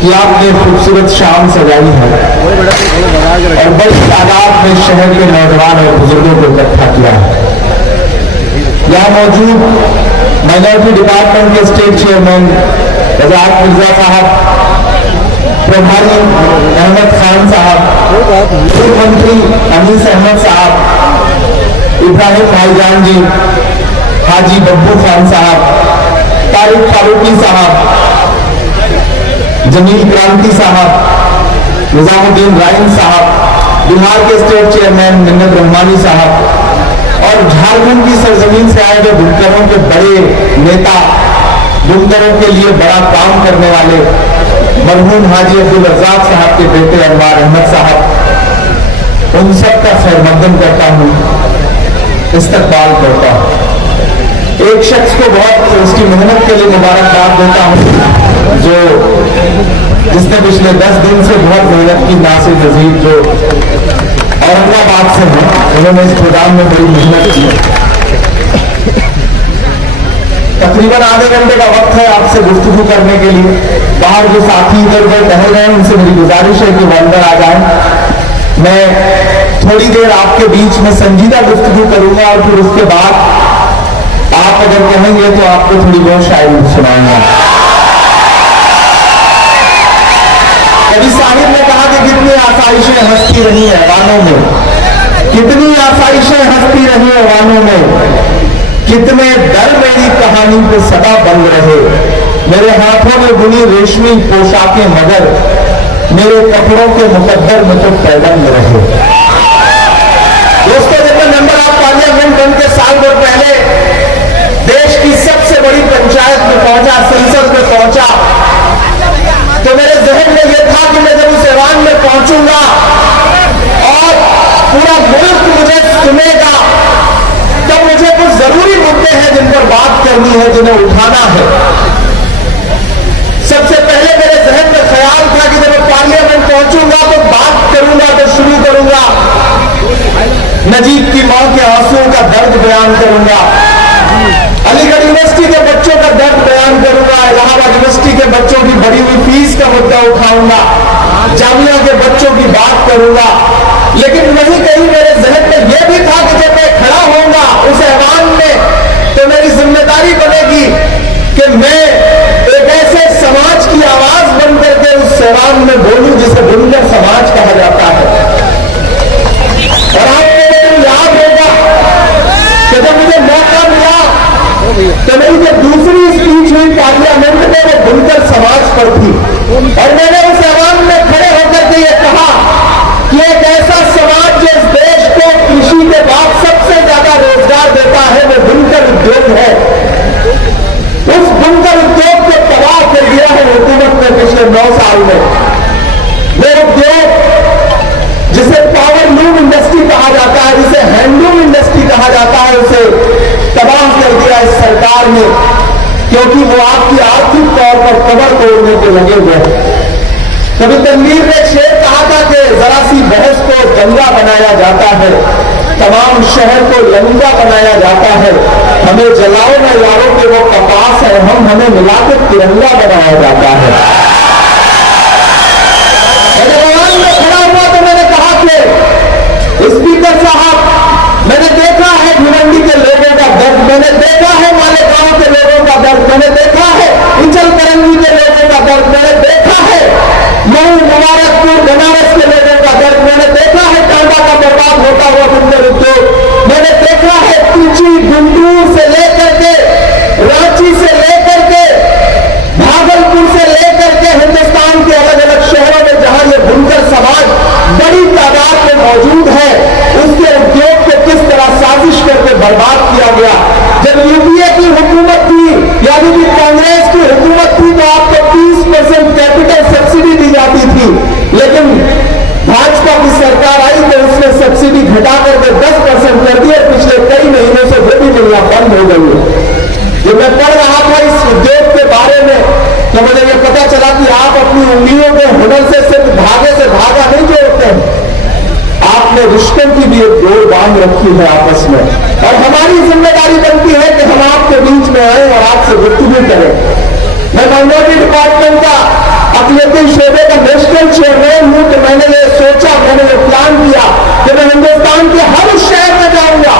कि आपने खूबसूरत शाम सजाई है और बड़ी तादाद में शहर के नौजवान और बुजुर्गों को इकट्ठा किया है। यहाँ मौजूद माइनॉरिटी डिपार्टमेंट के स्टेट चेयरमैन रजाक मिर्जा साहब, प्रभारी अहमद खान साहब, पूर्व मंत्री अनीस अहमद साहब, इब्राहिम भाईजान जी, हाजी बब्बू खान साहब, तारिक फारूकी साहब, जमील क्रांति साहब, निजामुद्दीन राइन साहब, बिहार के स्टेट चेयरमैन मिन्नत रहमानी साहब और झारखंड की सरजमीन से आए हुए बुनकरों के बड़े नेता, बुनकरों के लिए बड़ा काम करने वाले मरहूम हाजी अब्दुल रज़ाक साहब के बेटे अनवार अहमद साहब, उन सब का खैर मकदम करता हूँ, इस्तकबाल करता हूँ। एक शख्स को बहुत उसकी मेहनत के लिए मुबारकबाद देता हूँ जिसने पिछले 10 दिन से बहुत मेहनत की, नासिर नजीर जो औरंगाबाद से हैं, उन्होंने इस प्रोग्राम में बड़ी मेहनत की। तकरीबन आधे घंटे का वक्त है आपसे गुफ्तगू करने के लिए। बाहर जो साथी इधर उधर टहल रहे हैं उनसे मेरी गुजारिश है कि वो अंदर आ जाए। मैं थोड़ी देर आपके बीच में संजीदा गुफ्तगू करूंगा और फिर उसके बाद आप अगर कहेंगे तो आपको थोड़ी बहुत शायरी सुनाऊंगा। कभी साहिब ने कहा कि कितनी आसाइशें हंसती रही है वानों में, कितनी आसाइशें हंसती रही है वानों में, कितने दर मेरी कहानी पे सदा बंद रहे, मेरे हाथों में बुनी रेशमी पोशाकें मगर मेरे कपड़ों के मुकद्दर में तो पैबंद रहे। दोस्तों, जब मैं मेंबर ऑफ पार्लियामेंट बन के साल भर पहले देश की सबसे बड़ी पंचायत में पहुंचा, संसद में पहुंचा, तो मेरे जहन में यह था कि मैं जब उस ऐवान में पहुंचूंगा और पूरा मुल्क मुझे सुनेगा, तब मुझे कुछ जरूरी मुद्दे हैं जिन पर बात करनी है, जिन्हें उठाना है। सबसे पहले मेरे जहन में ख्याल था कि जब मैं पार्लियामेंट पहुंचूंगा तो बात करूंगा तो शुरू करूंगा नजीब की मां के आंसुओं का दर्द बयान करूंगा, अलीगढ़ यूनिवर्सिटी के बच्चों का दर्द बयान करूंगा, इलाहाबाद यूनिवर्सिटी के बच्चों की बढ़ी हुई फीस का मुद्दा उठाऊंगा, जामिया के बच्चों की बात करूंगा। लेकिन वहीं कहीं मेरे जहन में यह भी था कि जब मैं खड़ा होऊंगा उस ऐवान में तो मेरी जिम्मेदारी बनेगी कि मैं एक ऐसे समाज की आवाज बन करके उस ऐवान में बोलूं जिसे बुनकर समाज कहा जाता है। और आपको याद होगा कि जब मुझे मौका मिला तो मेरी जो दूसरी स्पीच हुई पार्लियामेंट में वो बुनकर समाज पर थी और मैंने उस ऐवान में खड़े होकर के ये कहा कि एक ऐसा समाज जो इस देश को कृषि के बाद सबसे ज्यादा रोजगार देता है वो बुनकर उद्योग है। उस बुनकर उद्योग को तबाह कर दिया है हुकूमत ने पिछले 9 साल में। वो उद्योग जिसे पावर लूम इंडस्ट्री कहा जाता है, जिसे हैंडलूम इंडस्ट्री कहा जाता है, उसे तबाह कर दिया इस सरकार ने, क्योंकि वो आपकी आर्थिक तौर पर कमर तोड़ने के लगे हुए हैं। कभी तनवीर ने शेर कहा था कि जरा सी बहस को दंगा बनाया जाता है, तमाम शहर को लंगा बनाया जाता है, हमें जलाओ न यारों के वो कपास है, हमें मिलाकर तिरंगा बनाया जाता है। में खड़ा हुआ तो मैंने कहा कि स्पीकर साहब, मैंने देखा है भिवंडी के लोगों का दर्द, मैंने देखा है मालेगांव के लोगों का दर्द, मैंने देखा है इंचल करंगी के लोगों का दर्द, मैंने देखा है मऊ मुबारकपुर बनारस के लोगों का दर्द, मैंने देखा है टांडा का बर्बाद होता हुआ बुनकर उद्योग, मैंने देखा है तिरची गुंटूर से लेकर के रांची से लेकर के भागलपुर से लेकर के हिंदुस्तान के अलग अलग शहरों में जहां ये बुनकर समाज बड़ी तादाद में मौजूद है, उसके उद्योग को किस तरह साजिश करके बर्बाद किया गया। जब यूपीए की हुकूमत थी, यानी कि कांग्रेस की हुकूमत थी, तो आपको 30% कैपिटल सब्सिडी दी जाती थी, लेकिन भाजपा की सरकार आई तो उसने सब्सिडी घटा करके 10% कर दी। पिछले कई महीनों से वो भी मिलना बंद हो गई है। जब मैं पढ़ रहा था इस उद्योग के बारे में तो मुझे यह पता चला कि आप अपनी उंगलियों के हुनर से सिर्फ धागे से धागा नहीं जोड़ते हैं, आपने रिश्तों की भी एक डोर बांध रखी है आपस में, और हमारी जिम्मेदारी बनती है कि हम आपके बीच में आए और आपसे गुफ्तगू करें। मैं माइनॉरिटी डिपार्टमेंट का माकलेती शोबे का नेशनल चेयरमैन हूं, तो मैंने ये सोचा, मैंने ये प्लान किया कि मैं हिंदुस्तान के हर उस शहर में जाऊंगा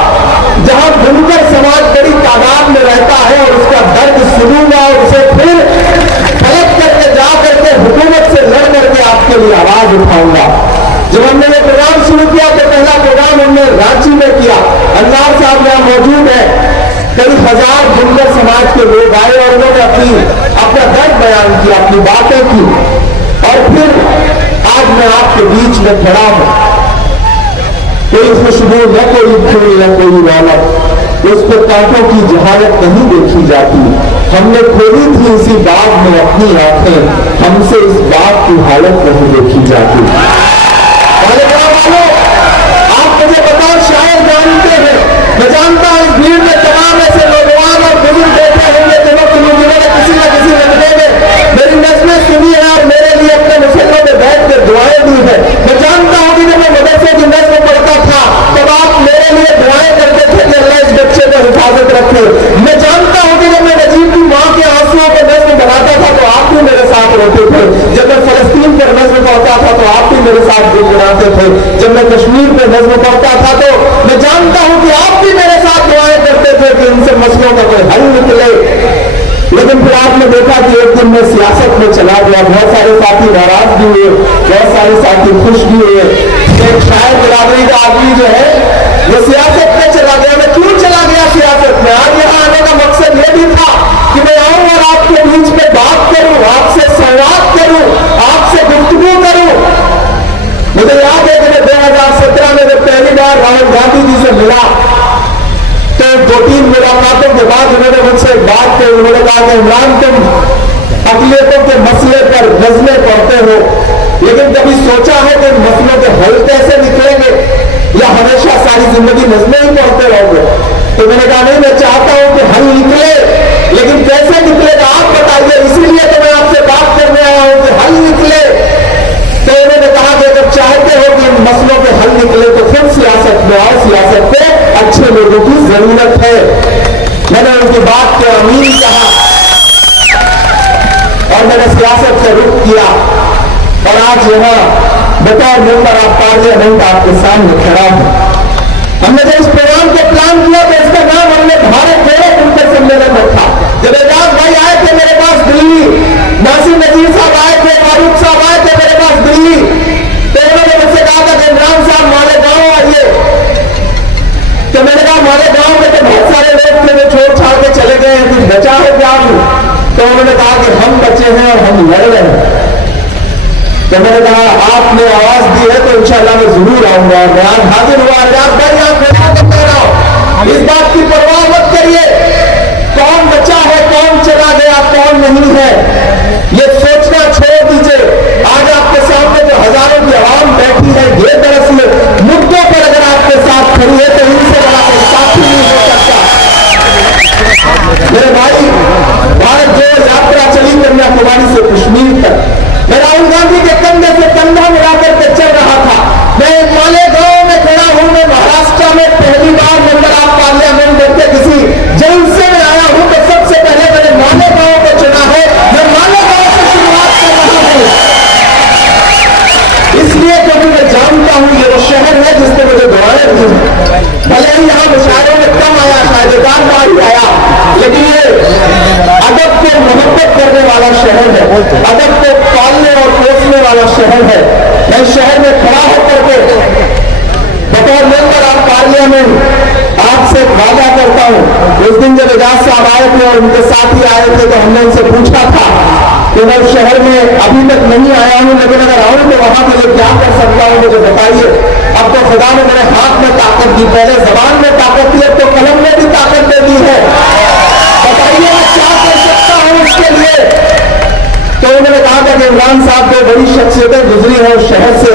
जहां बुनकर समाज बड़ी तादाद में रहता है और उसका दर्द सुनूंगा और उसे फिर पलट करके जा करके हुकूमत से लड़ करके आपके लिए आवाज उठाऊंगा। जब हमने ये प्रोग्राम शुरू किया तो पहला प्रोग्राम हमने रांची में किया। अनवर साहब यहां मौजूद है, कई हजार बुनकर समाज के लोग आए और उन्होंने अपना दर्द बयान किया, अपनी बातें की। और फिर आज मैं आपके बीच में खड़ा हूं। कोई खुशबू न कोई फूल न कोई रौनक, उस पर कांटों की जहालत नहीं देखी जाती। हमने खोली थी इसी बाग में अपनी आंखें, हमसे इस बाग की हालत नहीं देखी जाती। आप मुझे बताओ, शायद जानते हैं, मैं जानता हूं इस भीड़ में तमाम ऐसे नौजवान और बुजुर्ग बैठे होंगे जिन्होंने किसी न किसी लड़के में मेरी नज़में सुनी है और मेरे लिए अपने मुसल्लों में बैठ कर दुआएं दी है। मैं जानता हूं कि जब मैं मदरसे की नज़्म पढ़ता था तब आप मेरे लिए दुआएं करते थे कि अल्लाह इस बच्चे को हिफाजत रखे। मैं जानता हूं कि जब मैं नजीब की मां के आंसुओं पर नज़्म बनाता था तो आप भी मेरे साथ रोते थे। जब मैं फलस्तीन पर नज़्म पढ़ता था तो आप भी मेरे साथ गुनगुनाते थे। जब मैं कश्मीर पर नज़्म पढ़ता था तो मैं जानता हूं कि आप भी मेरे साथ दुआएं करते थे कि इनसे मसलों का कोई हल निकले। लेकिन फिर आपने देखा कि एक दिन मैं सियासत में चला गया, बहुत सारे साथी नाराज भी हुए, बहुत सारे साथी खुश भी हुए। एक शायर बिरादरी का आदमी जो है वो सियासत में चला गया। मैं क्यों चला गया सियासत में? आज यहाँ आने का मकसद ये भी था कि मैं आऊं और आपके बीच में बात करूं, आपसे संवाद करूं, आपसे गुफ्तगू करूं। मुझे याद है कि मैं 2017 में जब पहली बार राहुल गांधी जी से मिला तो 2-3 मुलाकातों के बाद उन्होंने मुझसे बात की। उन्होंने कहा कि इमरान, तुम अक़लियतों के मसले पर नज़में पढ़ते हो, लेकिन कभी सोचा है कि इन मसलों के हल कैसे निकलेंगे, या हमेशा सारी जिंदगी नज़में ही पढ़ते रहोगे? तो मैंने कहा नहीं, मैं चाहता हूं कि हल निकले, लेकिन कैसे निकलेगा आप बताइए, इसीलिए तो मैं आपसे बात करने आया हूं कि हल निकले। तो उन्होंने कहा कि अगर चाहते हो कि इन मसलों के हल निकले तो फिर सियासत में आओ, सियासत पे अच्छे लोगों की जरूरत है। मैंने उनकी बात को अमीन कहा और मैंने सियासत से रुख किया और आज यहाँ बतौर मेंबर ऑफ पार्लियामेंट आपके सामने खड़ा हूं। हमने जब इस प्रोग्राम को प्लान किया तो इसका नाम हमने भारत जोड़ो बुनकर सम्मेलन रखा। जब एजाज भाई आए थे मेरे पास दिल्ली, नासिर नजीर साहब आए थे, फारूक साहब आए थे मेरे पास दिल्ली, तो उन्होंने मुझसे कहा था कि इमरान साहब मालेगांव आइए। तो मैंने कहा मालेगांव में तो बहुत सारे लोग थे जो छोड़ छाड़ के चले गए हैं, कुछ बचा है क्या? तो उन्होंने कहा कि हम बचे हैं और हम लड़ रहे हैं। तो मैंने कहा आपने आवाज दी है तो इंशाल्लाह मैं जरूर आऊंगा। मैं आज हाजिर हुआ। आज भाई आप खड़ा कर दे रहा हूं, इस बात की परवाह मत करिए कौन बचा है, कौन चला गया, कौन नहीं है, ये सोचना छोड़ दीजिए। आज आपके सामने जो हजारों की आवाम बैठी है, ये दरअसल मुद्दों पर अगर आपके साथ खड़ी है तो इनसे बड़ा कोई साथी नहीं हो सकता। मेरे भाई, भारत जोड़ो यात्रा चली कन्याकुमारी से कश्मीर तक। मैं राहुल गांधी के कंधे से कंधा मिलाकर के चल रहा था। मैं मालेगांव में खड़ा हूं। मैं महाराष्ट्र में पहली बार मेंबर ऑफ पार्लियामेंट बनकर किसी जलसे में आया हूं तो सबसे पहले मैंने मालेगांव को चुना है। मैं मालेगांव से शुरुआत कर रहा हूं, इसलिए क्योंकि मैं जानता हूं ये वो शहर है जिसने मुझे दुआएं दी। भले ही यहाँ मुशायरों में कम आया, शायद एक आध बार ही आया, लेकिन ये अदब को मोहब्बत करने वाला शहर है, अदब को पालने और पोसने वाला शहर है। मैं शहर में खड़ा होकर के बतौर मेंबर ऑफ पार्लियामेंट आपसे वादा करता हूं। उस दिन जब एजाज साहब आए थे और उनके साथी आए थे तो हमने उनसे पूछा था कि मैं शहर में अभी तक नहीं आया हूं, लेकिन अगर आऊं तो वहां के लिए क्या कर सकता हूं, मुझे बताइए। अब तो खुदा ने मेरे हाथ में ताकत दी, पहले जबान में ताकत दी, अब तो कलम में भी ताकत दे दी है। बताइए मैं क्या कर सकता हूं इसके लिए? तो उन्होंने कहा था कि इमरान साहब को बड़ी शख्सियतें गुजरी हैं उस शहर से,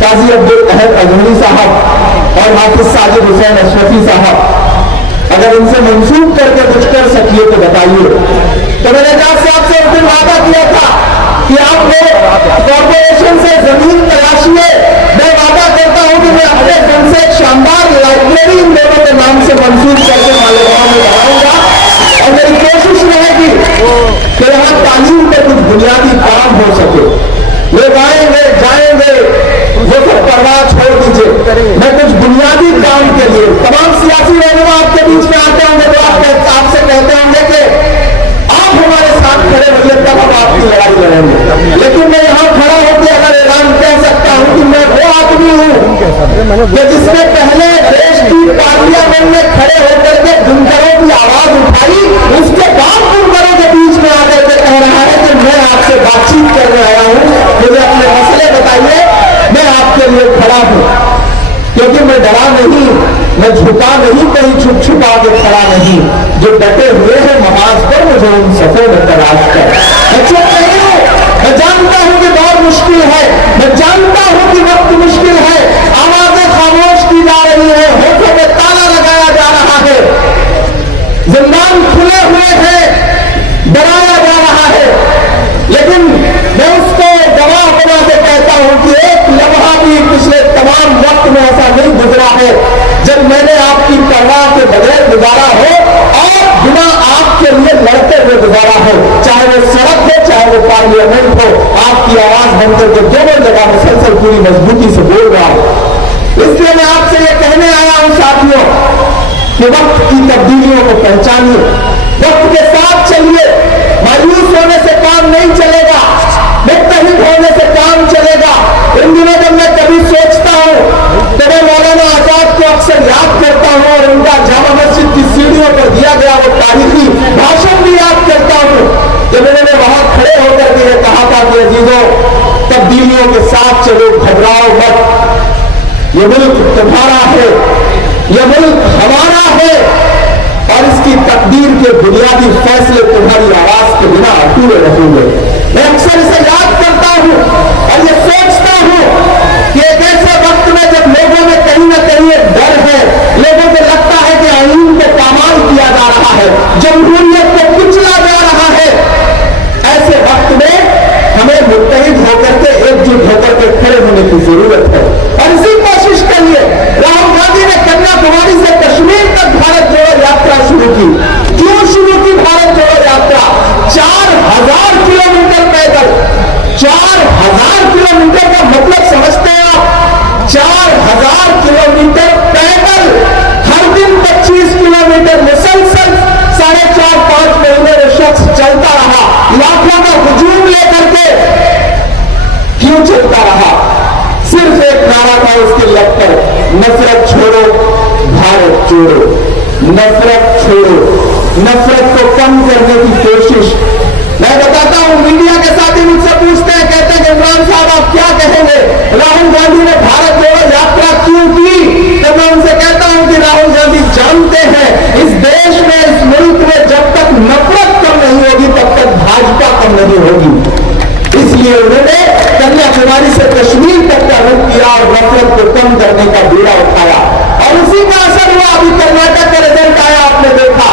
काजी अब्दुल अहद अजहरी साहब और हाफिज साजिद हुसैन अशरफी साहब। अगर इनसे मंसूब करके कुछ कर सकिए तो बताइए। तो मैंने एजाज साहब से उस दिन वादा किया था कि आप लोग कॉर्पोरेशन से जमीन तलाशिए। मैं वादा करता हूं कि मैं अपने धन से एक शानदार लाइब्रेरी इन लोगों के नाम से मंसूब करके मालेगांव में बनाऊंगा और मेरी कोशिश रहेगी कि यहाँ तालीम पे कुछ बुनियादी काम हो सके। लोग आएंगे जाएंगे वो सब परवाह छोड़ दीजिए, मैं कुछ बुनियादी काम के लिए तमाम सियासी रहनुमा आपके बीच में आते होंगे तो आपसे कहते होंगे कि आप हमारे साथ खड़े होइए तब हम आपकी लड़ाई लड़ेंगे। लेकिन मैं यहाँ खड़ा होकर अगर ऐलान कह सकता हूँ कि मैं वो आदमी हूँ कि जिसने पहले देश की पार्लियामेंट में खड़े होकर के बुनकरों की आवाज उठाई, उसके बाद बुनकरों के बीच में आकर के कह रहा है कि मैं आपसे बातचीत करने आया हूँ, मुझे अपने मसले बताइए, मैं आपके लिए खड़ा हूँ। क्योंकि मैं डरा नहीं, मैं झुका नहीं, कहीं छुप छुपा के खड़ा नहीं, जो डटे हुए हैं महाज पर मुझे उन सफों में तलाश कर। मैं चुप नहीं हूँ, मैं जानता हूँ कि बहुत मुश्किल है, मैं जानता हूँ कि वक्त मुश्किल है, आवाजें खामोश की जा रही है, होठों में ताला लगाया जा रहा है, जिंदान खुले हुए हैं, डराया जा रहा है। लेकिन मैं उसको गवाह बना के कहता हूं कि एक लम्हा भी पिछले तमाम वक्त में ऐसा नहीं गुजरा है जब मैंने आपकी परवाह के बगैर गुजारा हो और बिना आपके लिए लड़ते हुए गुजारा हो, चाहे वो सड़क हो चाहे वो पार्लियामेंट हो, आपकी आवाज बनकर के दोनों जगह मुसलसल पूरी मजबूती से बोल रहा हूं। इसलिए मैं आपसे ये कहने आया हूं साथियों कि वक्त की तब्दीलियों को पहचानिए, वक्त के साथ चलिए, मायूस होने से काम नहीं चलेगा, मुत्तहिद होने से काम चलेगा। इन दिनों जब मैं कभी सोचता हूँ तो मैं मौलाना आजाद को अक्सर याद करता हूँ और उनका जामा मस्जिद की सीढ़ियों पर दिया गया वो तारीखी भाषण भी याद करता हूँ जब उन्होंने वहां खड़े होकर के ये कहा था कि अजीजों तब्दीलियों के साथ चलो, घबराओ मत, ये मुल्क तुम्हारा है, ये मुल्क हमारा है और इसकी तकदीर के बुनियादी फैसले तुम्हारी आवाज के बिना अधूरे रहेंगे। मैं अक्सर इसे याद करता हूं और ये सोचता हूं कि एक ऐसे वक्त में जब लोगों में कहीं ना कहीं एक डर है, लोगों को लगता है कि आईन को पामाल किया जा रहा है, जमहूरियत को कुचला जा रहा है, ऐसे वक्त में हमें मुत्तहिद होकर के एकजुट होकर के खड़े होने की जरूरत है। और इसी कोशिश के लिए राहुल गांधी ने कन्याकुमारी से कश्मीर तक भारत जोड़ो यात्रा शुरू की। क्यों शुरू की भारत जोड़ो यात्रा? 4000 किलोमीटर पैदल, 4000 किलोमीटर का मतलब समझते हैं आप? 4000 किलोमीटर पैदल, हर दिन 25 किलोमीटर मुसलसल 4.5-5 महीने में शख्स चलता रहा, लाखों का हुजूम लेकर के। क्यों चलता रहा? सिर्फ एक नारा था उसके लब पर, नफरत छोड़ो भारत जोड़ो, नफरत छोड़ो, नफरत को कम करने की कोशिश। मैं बताता हूं, मीडिया के साथी मुझसे पूछते हैं, कहते हैं कि इमरान साहब आप क्या कहेंगे, राहुल गांधी ने भारत जोड़ो यात्रा क्यों की? तो मैं उनसे कहता हूं कि राहुल गांधी जानते हैं इस देश में, इस मुल्क में जब तक नफरत कम नहीं होगी तब तक भाजपा कम नहीं होगी। इसलिए उन्होंने कन्याकुमारी से कश्मीर तक का रुख किया और नफरत को कम करने का बीड़ा उठाया और उसी का असर हुआ। अभी कर्नाटक का रिजल्ट आया, आपने देखा,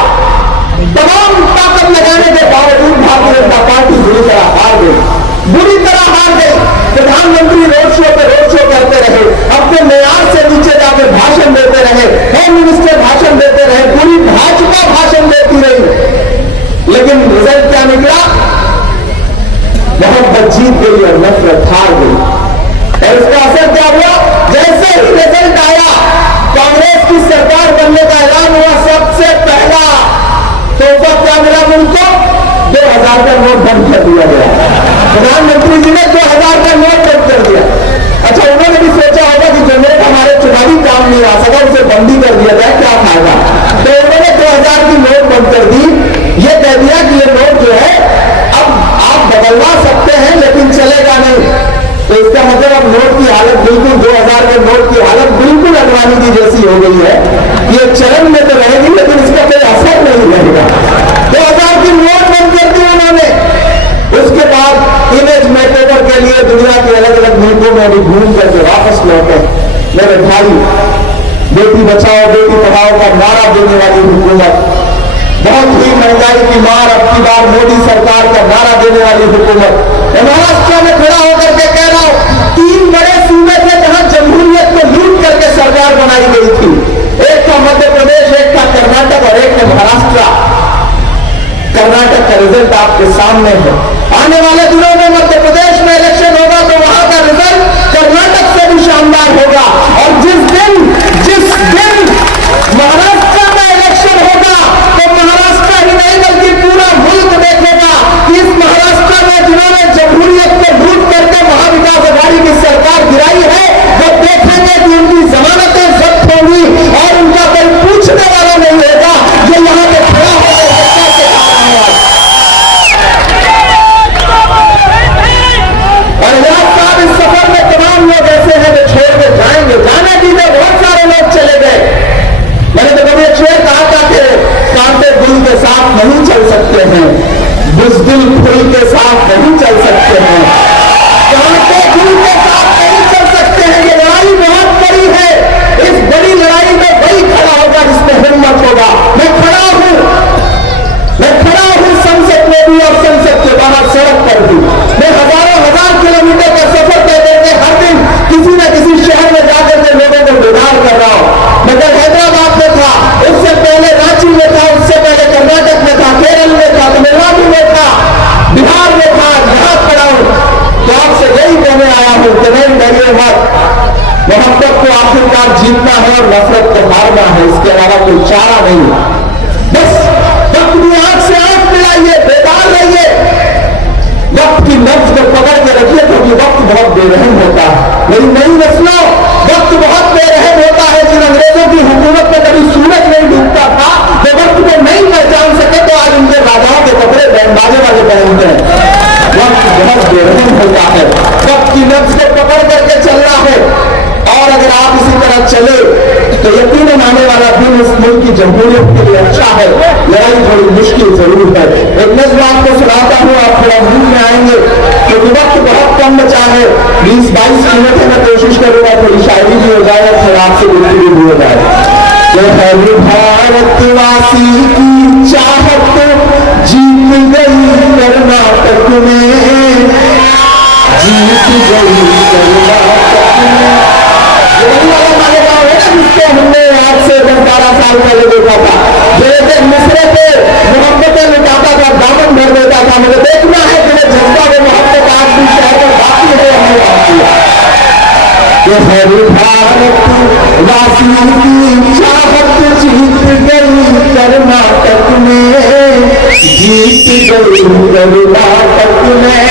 तमाम ताकत लगाने के बावजूद भारतीय जनता पार्टी बुरी तरह हार गई, बुरी तरह हार गई। प्रधानमंत्री रोड शो पे रोड शो करते रहे, अपने मेयार से नीचे जाकर भाषण देते रहे, होम मिनिस्टर भाषण देते रहे, पूरी भाजपा भाषण देती रही, लेकिन रिजल्ट क्या निकला? मोहब्बत जीत गई और नफरत हार गई। और इसका असर क्या हुआ? जैसे ही रिजल्ट आया, कांग्रेस की सरकार बनने का ऐलान हुआ, सबसे पहला तोहफा क्या मिला मुल्क को? 2000 का नोट बंद कर दिया गया। प्रधानमंत्री जी ने 2000 का नोट बंद कर दिया। अच्छा, उन्होंने भी सोचा होगा कि जो नोट हमारे चुनावी काम नहीं आ सका उसे बंदी कर दिया जाए, क्या फायदा। तो उन्होंने 2000 की नोट बंद कर दी, ये कह दिया कि ये नोट जो है अब आप बदलवा सकते हैं लेकिन चलेगा नहीं। तो इसका मतलब अब नोट की हालत बिल्कुल 2000 के नोट की हालत बिल्कुल अडवाणी की जैसी हो गई है। ये चलन में तो रहेगी लेकिन इसका कोई असर नहीं रहेगा। 2000 की नोट बंद कर दी उन्होंने। उसके बाद इमेज मेकओवर के लिए दुनिया के अलग अलग मुल्कों में भी घूम करके वापस लौटे। मेरे भाई, बेटी बचाओ बेटी पढ़ाओ का नारा देने वाली हुकूमत, बहुत ही महंगाई की मार अब की बार मोदी सरकार का नारा देने वाली हुकूमत। महाराष्ट्र में खड़ा होकर के कह रहा हूं, 3 बड़े सूबे थे जहां जमहूरियत को लूट करके सरकार बनाई गई थी। एक था मध्य प्रदेश, एक था कर्नाटक और एक था महाराष्ट्र। कर्नाटक का रिजल्ट आपके सामने है। आने वाले दिनों में मध्य प्रदेश में इलेक्शन होगा तो वहां का रिजल्ट कर्नाटक से भी शानदार होगा। और जिस दिन महाराष्ट्र में इलेक्शन होगा तो महाराष्ट्र ही नहीं बल्कि पूरा मुल्क देखेगा कि इस महाराष्ट्र में जिन्होंने जमहूरियत को लूट करके महाविकास अघाड़ी की सरकार गिराई है, वो देखेंगे कि उनकी जमानतें जब्त होंगी और उनका कोई पूछने वाला नहीं होगा। जो यहां पे खड़ा होकर और याद साहब इस सफर में तमाम लोग ऐसे हैं जो छोड़ के जाएंगे, जाने दीजिए, बहुत सारे लोग चले गए। मैंने तो कभी एक शेर कहा था कि कांटे दिल के साथ नहीं चल सकते हैं, बुज़दिल फूल के साथ नहीं चल सकते हैं, कांटे दिल के साथ नहीं चल सकते हैं। ये लड़ाई बहुत बड़ी है। इस बड़ी लड़ाई में वही खड़ा होगा जिसमें हिम्मत होगा। मैं खड़ा हूं संसद में भी और संसद के बाहर सड़क पर भी। मैं हजार किलोमीटर का सफर तय करके हर दिन किसी न किसी शहर में जाकर के लोगों को बेदार कर रहा हूं। मैं कल हैदराबाद में था, उससे पहले रांची में था, उससे पहले कर्नाटक में था, केरल में था, तमिलनाडु में था, बिहार में था, यहां खड़ा हूं। तो आपसे यही कहने आया हूं कि नहीं डरिए मत। मोहब्बत को आखिरकार जीतना है और नफरत को हारना है, इसके अलावा कोई चारा नहीं। बस वक्त की आंख से आंख मिलाइए, बेदार रहिए, वक्त की नब्ज को पकड़ के रखिए, क्योंकि वक्त बहुत बेरहम होता है। मेरी नई नस्लों, वक्त बहुत बेरहम होता है। जिन अंग्रेजों की हुकूमत में कभी सूरज नहीं डूबता था, वो वक्त को नहीं पहचान सके तो आज उनके राजाओं के कपड़े बैंडबाजे वाले पहनते हैं। वक्त बहुत बेरहम होता है, वक्त की नब्ज को पकड़ करके चलना है। और अगर आप इसी तरह चले तो यकीनन आने वाला दिन इस मुल्क की जमहूरियत के लिए अच्छा है। लड़ाई थोड़ी मुश्किल जरूर है। एक नज़्म आपको सुनाता हूँ, आप थोड़ा मूड में आएंगे क्योंकि वक्त बहुत कम बचा है। 20-22 मिनट है, मैं कोशिश करूंगा थोड़ी शायरी भी हो जाए और फिर आपसे गुफ्तगू भी हो जाए। हर भारतवासी की चाहत जीत गई कर्नाटक में, जीत गई कर्नाटक में। जिसको हमने आज से 10-12 साल पहले देखा था, जैसे मिसरे पे मोहब्बतें लुटाता था, दामन भर देता था। मुझे देखना है कि वो जज्बा वो मोहब्बत आज भी शहर पर बाकी है, हमने बाकी है। हर भारत वासी की चाहत जीत गई कर्नाटक में, जीत गई कर्नाटक में।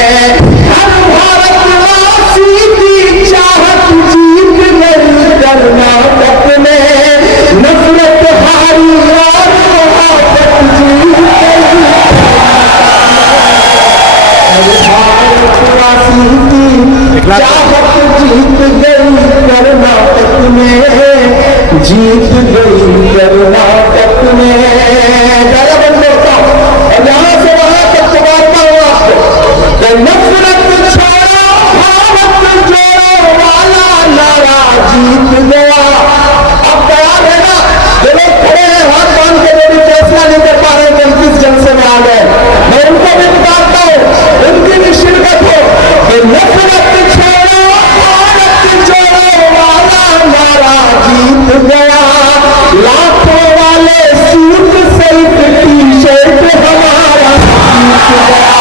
हर भारतवासी की चाहत जीत गई कर्नाटक में, नफरत हारी और मोहब्बत जीत गई। भारतवासी की चाहत जीत गई कर्नाटक में, जीत गई कर्नाटक में। ज्यादा बंद होता और यहां से वहां तक सुनाता हूं आपको। नफरत छोड़ो भारत जोड़ो वाला नारा जीत गया। अब तैयार है ना? जो लोग खड़े हैं हाथ बांध के, जो भी फैसला नहीं कर पा रहे कि किस जलसे में आ गए, मैं उनको भी बताता हूं, उनकी भी शिरकत हो। नफरत छोड़ो भारत जोड़ो वाला नारा जीत गया। लाखों वाले सूट सहित टी-शर्ट हमारा जीत गया।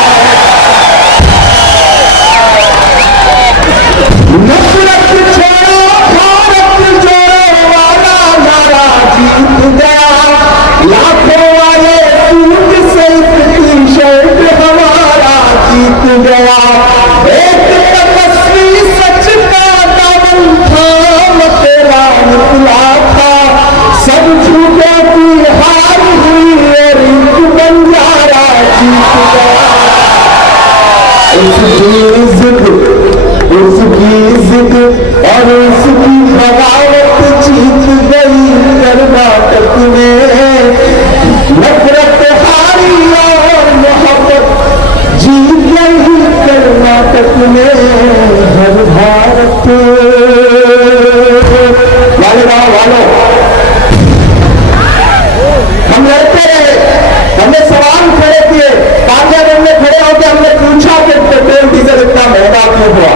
नफरत छोड़ो भारत जोड़ो वाला नारा जीत गया। लाखों वाले सूट सहित टी-शर्ट हमारा जीत गया। एक तपस्वी सच का दामन थाम तेरा निकला था, सब झूठों की हार हुई और एक बंजारा जीत गया। उसकी जिद और उसकी बगावत जीत गई कर्नाटक में, नफरत हारी और मोहब्बत जीत गई कर्नाटक में। हर भारत वालों हम लड़ते रहे, हमने सवाल खड़े किए, पार्लियामेंट में खड़े होकर हमने पूछा कि पेट्रोल डीजल इतना महंगा क्यों हुआ।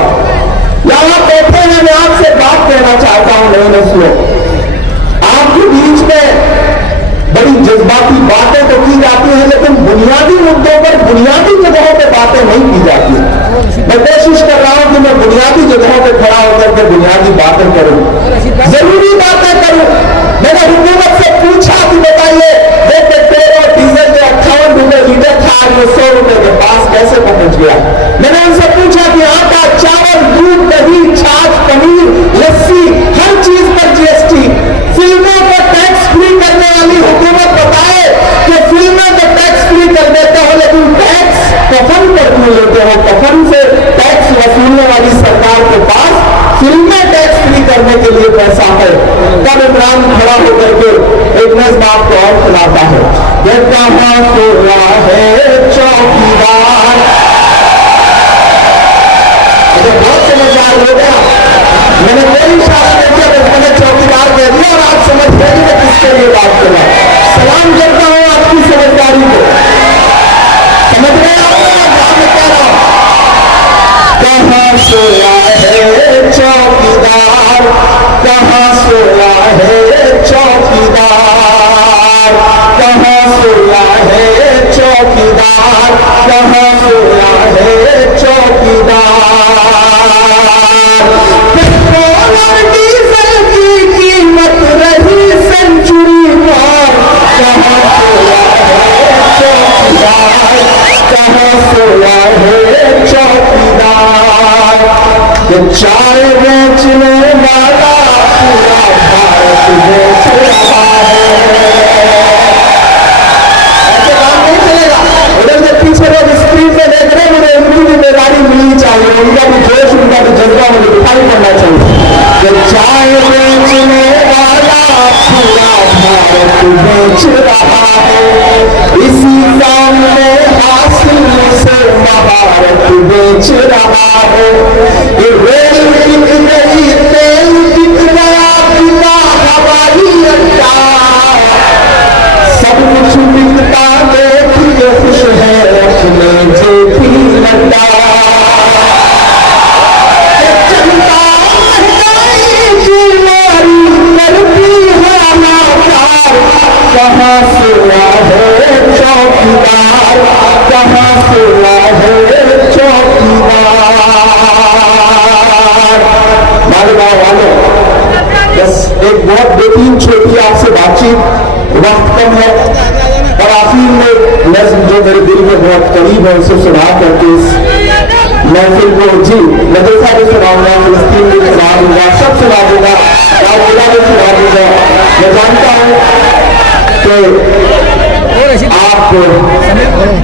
यहां बैठे हैं, मैं आपसे बात कहना चाहता हूं नई नस्लों, आपके बीच में बड़ी जज्बाती बातें तो की जाती हैं, लेकिन बुनियादी मुद्दों पर बुनियादी जगहों पे बातें नहीं की जाती। मैं कोशिश कर रहा हूं कि मैं बुनियादी जगहों पे खड़ा होकर के बुनियादी बातें करूं, जरूरी बातें करूं। मैंने हुकूमत से पूछा कि बताइए वो पेट्रोल और डीजल जो 58 रुपए लीटर था आज वो 100 रुपए के पास कैसे पहुंच गया। मैंने उनसे पूछा कि आटा, चावल, दूध, दही, छाछ, पनीर, लस्सी, हर चीज पर जीएसटी। फिल्मों को टैक्स फ्री करने वाली हुकूमत बताए कि फिल्में तो टैक्स फ्री कर देते हो लेकिन टैक्स कफन पर क्यों लेते हो। कफन से टैक्स वसूलने वाली सरकार के पास फिल्में टैक्स फ्री करने के लिए पैसा है। तब इमरान खड़ा होकर के एक नज बात को और खिलाता है, ये कहां सोया है चौकीदार। बहुत समझदार हो गया। मैंने कोई इशारा नहीं किया, बस मैंने चौकीदार कह दिया और आप समझ गए कि मैं किसके लिए बात कर रहा हूं। सलाम करता हूं आपकी समझदारी को। समझ गए आप मैं कह रहा हूं। कहां सोया है चौकीदार, कहां सोया है चौकीदार, कहां सोया है चौकीदार, कहां सोया है चौकीदार। पेट्रोल और डीजल की कीमत रही सेंचुरी पर, कहां सोया है चौकीदार, कहां सोया है चौकीदार। ये चाय बेचने वाला पूरा भारत बेच रहा है। ऐसे काम नहीं चलेगा। उधर से पीछे लोग स्क्रीन पे देख रहे हैं, मुझे उनकी भी बेदारी मिलनी चाहिए, उनका भी जोश, उनका भी जज्बा मुझे दिखाई पड़ना चाहिए। ये चाय बेचने वाला पूरा भारत बेच रहा है, इसी काम में हासिल से महारत बेच रहा है। ये रेल बिक गई, तेल बिक गया, बिका हवाई अड्डा, सब कुछ बिकता देख के खुश है अपने जेपी नड्डा। जनता महंगाई की मारी करती है लाचार, कहां सोया है चौकीदार, कहां सोया है चौकीदार। मालगांव वालों, बस एक बहुत बेहतरीन छोटी आपसे बातचीत, वक्त कम है और आखिर में नज्म जो मेरे दिल में बहुत करीब है उसे सुना करके इस महफिल को जी मदरसा भी सुनाऊंगा, फिलिस्तीन भी सुना दूंगा, सब सुना दूंगा, रामलीला भी सुना दूंगा। मैं जानता हूं कि आप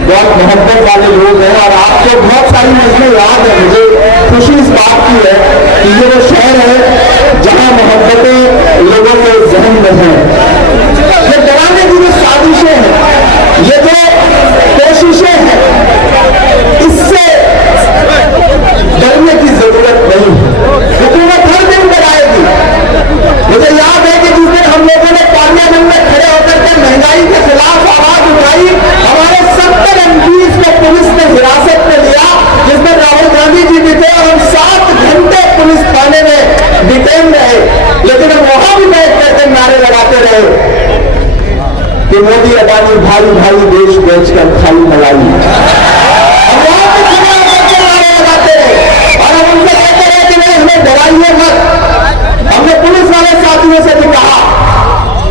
बहुत मोहब्बत वाले लोग हैं और आपको बहुत सारी नज़में याद है। मुझे खुशी इस बात की है कि ये वो शहर है जहां मोहब्बतें लोगों के जहन में हैं। ये डराने की जो साजिशें हैं, ये जो कोशिशें हैं, इससे डरने की जरूरत नहीं है। हुकूमत हर दिन डराएगी। मुझे याद है कि जिस दिन हम लोगों ने पार्लियामेंट में खड़े होकर के महंगाई के खिलाफ आवाज उठाई, हमारे 70 MPs को पुलिस ने हिरासत में लिया, जिसमें राहुल गांधी जी भी थे और हम 7 घंटे पुलिस थाने में डिटेन रहे, लेकिन हम वहां भी बैठ करके नारे लगाते रहे कि मोदी अदानी भाई भाई देश बेचकर खाई मलाई। हम वहां पे खड़े होकर के नारे लगाते रहे और हम उनसे कहते रहे कि नहीं, हमें डराइए मत। हमने पुलिस वाले साथियों से भी कहा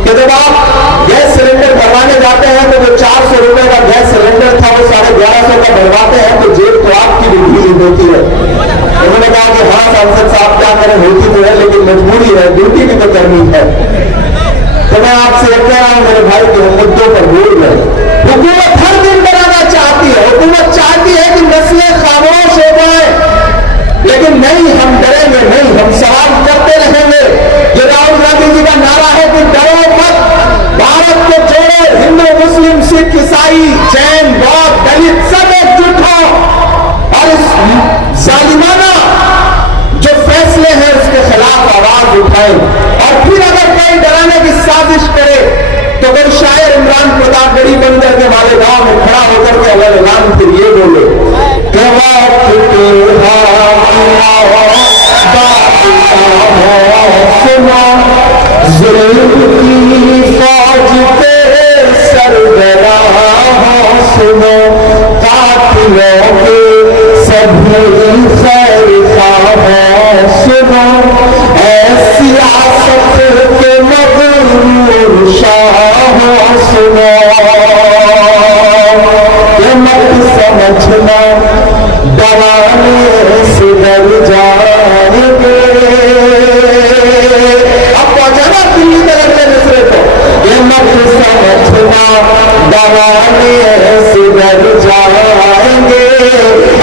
कि जब आप गैस सिलेंडर भरवाने जाते हैं तो जो 400 रुपए का गैस सिलेंडर था वो 1150 का भरवाते हैं तो जेब तो आपकी भी ढीली होती है। उन्होंने कहा कि हाँ सांसद साहब क्या करें, होती तो है लेकिन मजबूरी है, ड्यूटी भी तो करनी है। तो मैं आपसे कह रहा हूं मेरे भाई के मुद्दों पर बोल रहे। हुकूमत हर दिन डराना चाहती है, हुकूमत चाहती है कि नस्लें खामोश हो जाए, लेकिन नहीं, हम डरेंगे नहीं, हम सवाल करते रहेंगे। ये राहुल गांधी जी का नारा है कि डरो मत, भारत को जोड़ो, हिंदू मुस्लिम सिख ईसाई जैन बौद्ध दलित सब एकजुट हो और इस जालिमाना जो फैसले हैं उसके खिलाफ आवाज उठाएं। और फिर अगर कोई डराने की साजिश करे तो फिर शायर इमरान प्रतापगढ़ी बनकर के मालेगांव में खड़ा होकर के अगर ऐलान फिर ये बोले फौज के सरबराह सुनो के सभी खैर का है सुनो, ऐसी आसत के मगरूर शाह सुनो। ये मत समझना डराने से डर जाएंगे। अब पहुंचाना दिल्ली तक के मिसरे को। ये मत समझना डराने से डर जाएंगे।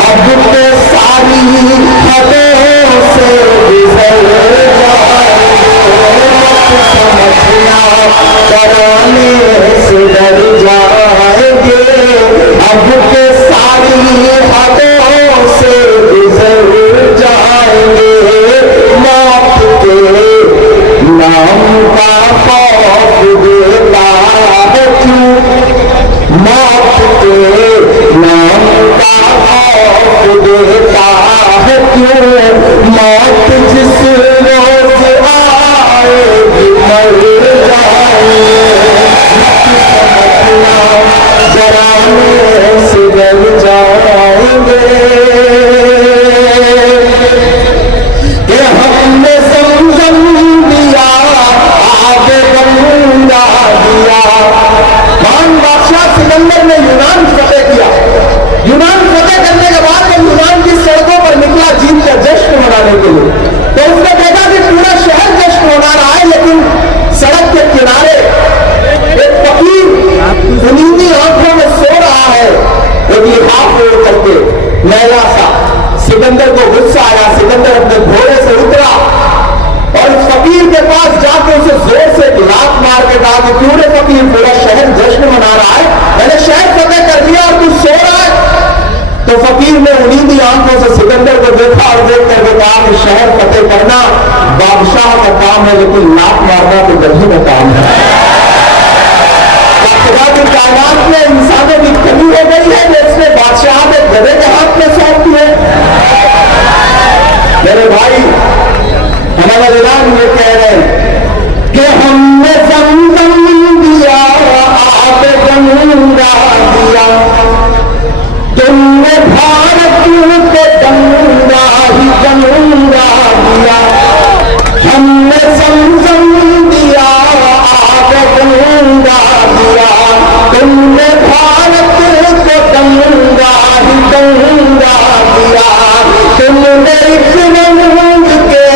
अब के सारी हदों से गुजर जाएंगे। मत समझना डराने से डर जाएंगे। अब के सारी हदों से गुजर जाएंगे। मौत के नाम का खौफ देता है क्यों? मौत के नाम का खौफ देता है क्यों? मौत जिस रोज आएगी मर जाएंगे। डराने से डर जाएंगे कि हमने समझम दिया आगे गंगा दिया। महान बादशाह सिकंदर ने यूनान फतेह किया। यूनान फतेह करने के बाद जब यूनान की सड़कों पर निकला जीत का जश्न मनाने के लिए, तो उसने देखा कि पूरा शहर जश्न मना रहा है, लेकिन सड़क के किनारे एक फकीर नींदी आंखों में सो रहा है, एक लिहाफ ओढ़ करके मैला सा। सिकंदर को गुस्सा आया। सिकंदर अपने घोड़े से उतरा और इस फकीर के पास जाकर उसे जोर से लात मार के कहा कि क्यों रे फकीर, पूरा शहर जश्न मना रहा है, मैंने शहर फतेह कर दिया और तू सो रहा है। तो फकीर ने नींदी आंखों से सिकंदर को देखा और देख करके कहा कि शहर फतेह करना बादशाह का काम है, लेकिन लात मारना तो गधी का काम है। खुदा की कायनात में इंसानों की कमी हो गई है जो इसने बादशाह ने गधे के हाथ में सौंप दिए। मेरे भाई हमारा ऐलान ये कह रहे हैं कि हमने समझम दिया आप गंगा दिया। तुमने भारत को गंगा ही गंगा दिया। हमने समझम दिया आप गंगा दिया। तुमने भारत को गंगा ही गंगा दिया। तुमने इस रंग के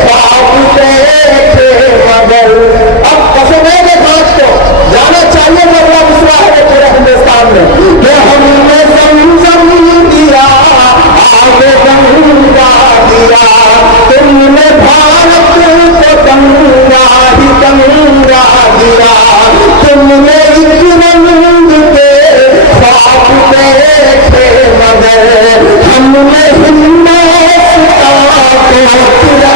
ख्वाब देखे मगर अब कसम है कि आज को जाना चाहिए मरना दूसरा है पूरे हिंदुस्तान में कि हमने समझम दिया आगे गंगा दिया। तुमने भारत को गंगा ही गंगा दिया। तुमने इस रंग के ख्वाब देखे मगर हमने हिम्मत का तिरंगा।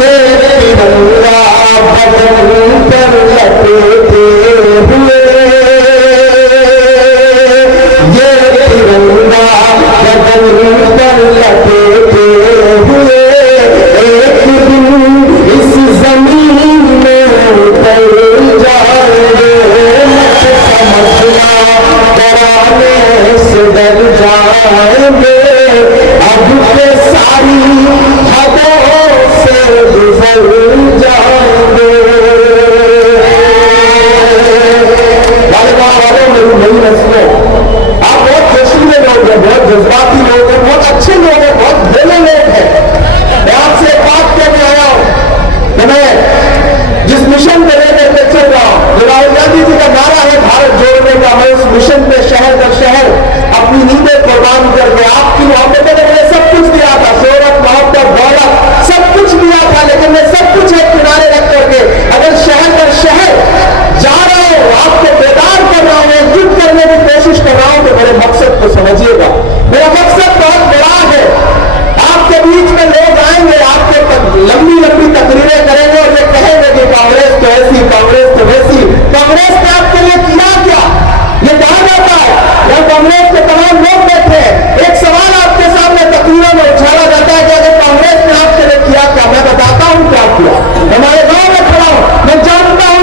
ये तिरंगा बदन पर लपेटे हुए। ये तिरंगा बदन पर लपेटे हुए एक दिन इस जमीन में उतर जाएंगे। मत समझना डराने से डर जाएंगे। अब के सारी हदों से गुजर जाएंगे। मेरी नई नस्लों, आप बहुत जोशीले लोग हैं, बहुत जज्बाती लोग हैं, बहुत अच्छे लोग हैं, बहुत भले लोग हैं। मैं आपसे एक बात कहने आया हूं कि मैं जिस मिशन पे लेकर चल रहा हूं, जो राहुल गांधी जी का नारा है भारत जोड़ने का, मैं उस मिशन पे शहर दर शहर अपनी नींदें कुर्बान करके आपकी मोहब्बतों ने मैंने सब कुछ दिया था, शोहरत मोहब्बत दौलत सब कुछ दिया था, लेकिन मैं सब कुछ एक किनारे रख करके अगर शहर दर शहर जा रहा हूं, आपको बेदार कर रहा हूं, एकजुट करने की कोशिश कर रहा हूं, तो मेरे मकसद को समझिएगा। मेरा मकसद बहुत बड़ा है। आपके बीच में लोग आएंगे, आपके लंबी लंबी तकरीरें करेंगे और ये कहेंगे कि कांग्रेस तो ऐसी, कांग्रेस तो वैसी। कांग्रेस ने आपके लिए किया क्या? ये कहा जाता है जब कांग्रेस के तमाम लोग बैठे हैं, एक सवाल आपके सामने तकरीरों में उछाला जाता है कि अगर कांग्रेस ने आपके लिए किया क्या? मैं बताता हूं क्या किया। हमारे गांव में खड़ा हूं, मैं जानता हूं